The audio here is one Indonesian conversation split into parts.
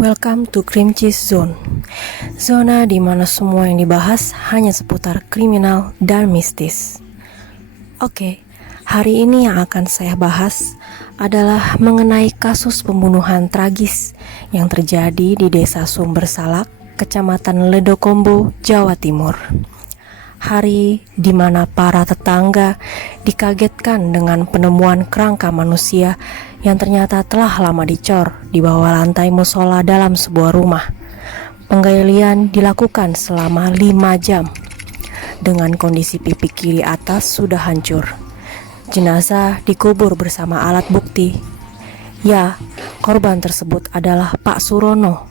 Welcome to Cream Cheese Zone. Zona di mana semua yang dibahas hanya seputar kriminal dan mistis. Oke, hari ini yang akan saya bahas adalah mengenai kasus pembunuhan tragis yang terjadi di Desa Sumbersalak, Kecamatan Ledokombo, Jawa Timur. Hari di mana para tetangga dikagetkan dengan penemuan kerangka manusia yang ternyata telah lama dicor di bawah lantai musola dalam sebuah rumah. Penggalian dilakukan selama 5 jam dengan kondisi pipi kiri atas sudah hancur. Jenazah dikubur bersama alat bukti. Ya, korban tersebut adalah Pak Surono,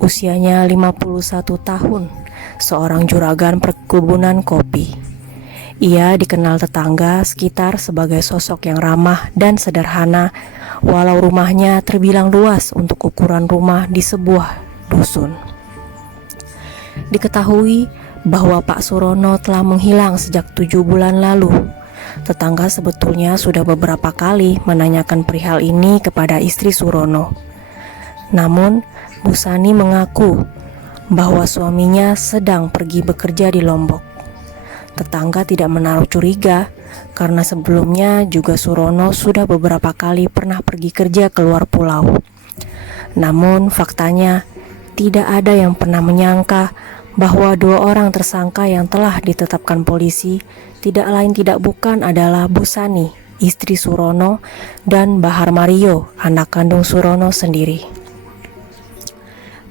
usianya 51 tahun, seorang juragan perkebunan kopi. Ia dikenal tetangga sekitar sebagai sosok yang ramah dan sederhana, walau rumahnya terbilang luas untuk ukuran rumah di sebuah dusun. Diketahui bahwa Pak Surono telah menghilang sejak 7 bulan lalu. Tetangga sebetulnya sudah beberapa kali menanyakan perihal ini kepada istri Surono. Namun, Bu Sani mengaku bahwa suaminya sedang pergi bekerja di Lombok. Tetangga tidak menaruh curiga karena sebelumnya juga Surono sudah beberapa kali pernah pergi kerja ke luar pulau. Namun faktanya tidak ada yang pernah menyangka bahwa 2 orang tersangka yang telah ditetapkan polisi tidak lain tidak bukan adalah Bu Sani, istri Surono, dan Bahar Mario, anak kandung Surono sendiri.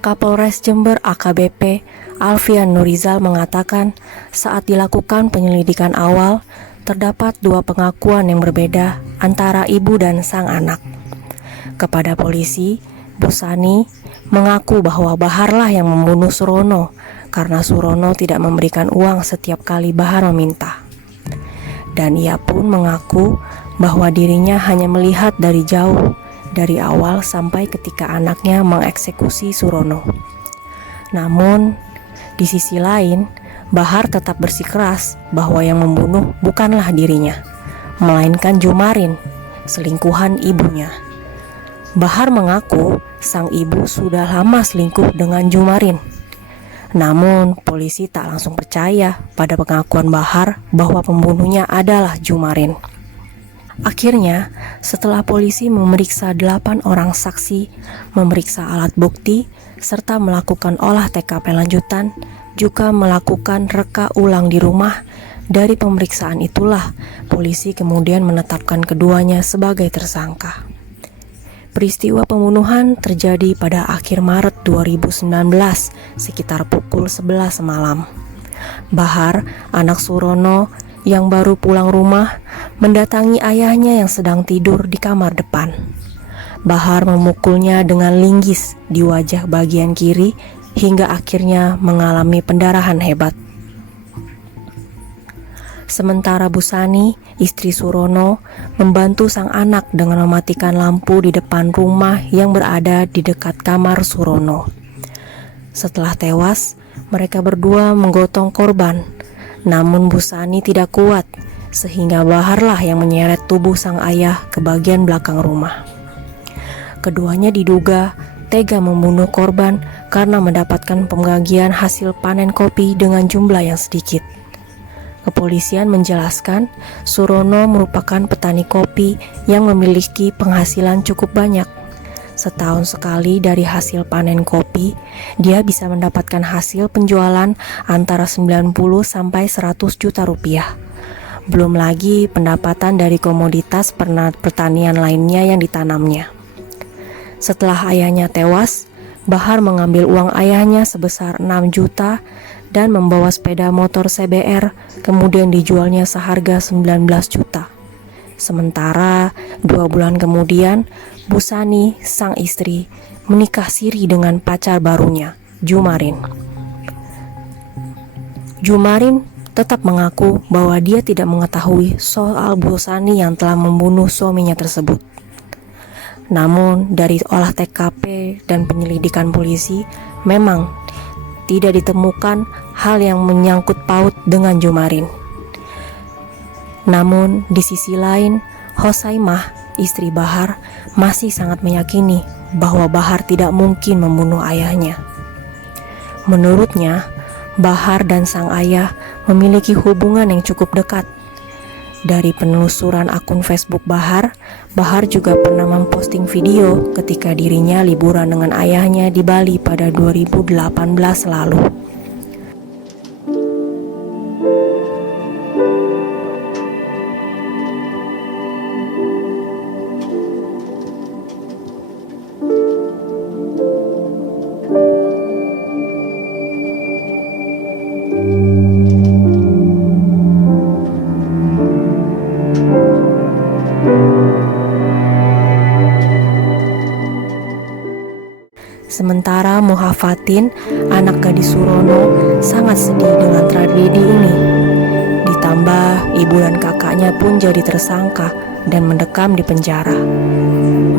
Kapolres Jember AKBP Alfian Nurizal mengatakan saat dilakukan penyelidikan awal terdapat 2 pengakuan yang berbeda antara ibu dan sang anak. Kepada polisi, Bu Sani mengaku bahwa Baharlah yang membunuh Surono karena Surono tidak memberikan uang setiap kali Bahar meminta. Dan ia pun mengaku bahwa dirinya hanya melihat dari jauh dari awal sampai ketika anaknya mengeksekusi Surono. Namun, di sisi lain, Bahar tetap bersikeras bahwa yang membunuh bukanlah dirinya, melainkan Jumarin, selingkuhan ibunya. Bahar mengaku sang ibu sudah lama selingkuh dengan Jumarin. Namun, polisi tak langsung percaya pada pengakuan Bahar bahwa pembunuhnya adalah Jumarin. Akhirnya, setelah polisi memeriksa 8 orang saksi, memeriksa alat bukti, serta melakukan olah TKP lanjutan, juga melakukan reka ulang di rumah, dari pemeriksaan itulah polisi kemudian menetapkan keduanya sebagai tersangka. Peristiwa pembunuhan terjadi pada akhir Maret 2019, sekitar pukul 11 malam. Bahar, anak Surono, yang baru pulang rumah, mendatangi ayahnya yang sedang tidur di kamar depan. Bahar memukulnya dengan linggis di wajah bagian kiri hingga akhirnya mengalami pendarahan hebat. Sementara Bu Sani, istri Surono, membantu sang anak dengan mematikan lampu di depan rumah yang berada di dekat kamar Surono. Setelah tewas, mereka berdua menggotong korban. Namun Bu Sani tidak kuat, sehingga Baharlah yang menyeret tubuh sang ayah ke bagian belakang rumah. Keduanya diduga tega membunuh korban karena mendapatkan pembagian hasil panen kopi dengan jumlah yang sedikit. Kepolisian menjelaskan Surono merupakan petani kopi yang memiliki penghasilan cukup banyak. Setahun sekali dari hasil panen kopi, dia bisa mendapatkan hasil penjualan antara 90 sampai 100 juta rupiah. Belum lagi pendapatan dari komoditas pertanian lainnya yang ditanamnya. Setelah ayahnya tewas, Bahar mengambil uang ayahnya sebesar 6 juta dan membawa sepeda motor CBR, kemudian dijualnya seharga 19 juta. Sementara 2 bulan kemudian, Bu Sani, sang istri, menikah siri dengan pacar barunya, Jumarin. Jumarin tetap mengaku bahwa dia tidak mengetahui soal Bu Sani yang telah membunuh suaminya tersebut. Namun dari olah TKP dan penyelidikan polisi, memang tidak ditemukan hal yang menyangkut paut dengan Jumarin. Namun di sisi lain, Hosaimah, istri Bahar, masih sangat meyakini bahwa Bahar tidak mungkin membunuh ayahnya. Menurutnya, Bahar dan sang ayah memiliki hubungan yang cukup dekat. Dari penelusuran akun Facebook Bahar, Bahar juga pernah memposting video ketika dirinya liburan dengan ayahnya di Bali pada 2018 lalu. Sementara Muhafatin, anak gadis Surono, sangat sedih dengan tragedi ini. Ditambah ibu dan kakaknya pun jadi tersangka dan mendekam di penjara.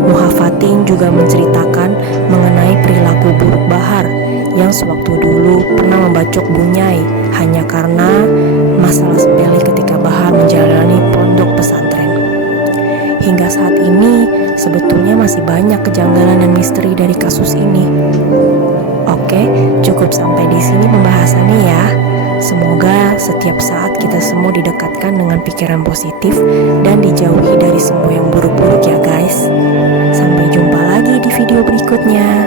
Muhafatin juga menceritakan mengenai perilaku buruk Bahar yang sewaktu dulu pernah membacok Bunyai hanya karena masalah sepele ketika Bahar menjalani pondok pesantren. Hingga saat ini, sebetulnya masih banyak kejanggalan dan misteri dari kasus ini. Oke, cukup sampai di sini pembahasannya ya. Semoga setiap saat kita semua didekatkan dengan pikiran positif dan dijauhi dari semua yang buruk-buruk ya guys. Sampai jumpa lagi di video berikutnya.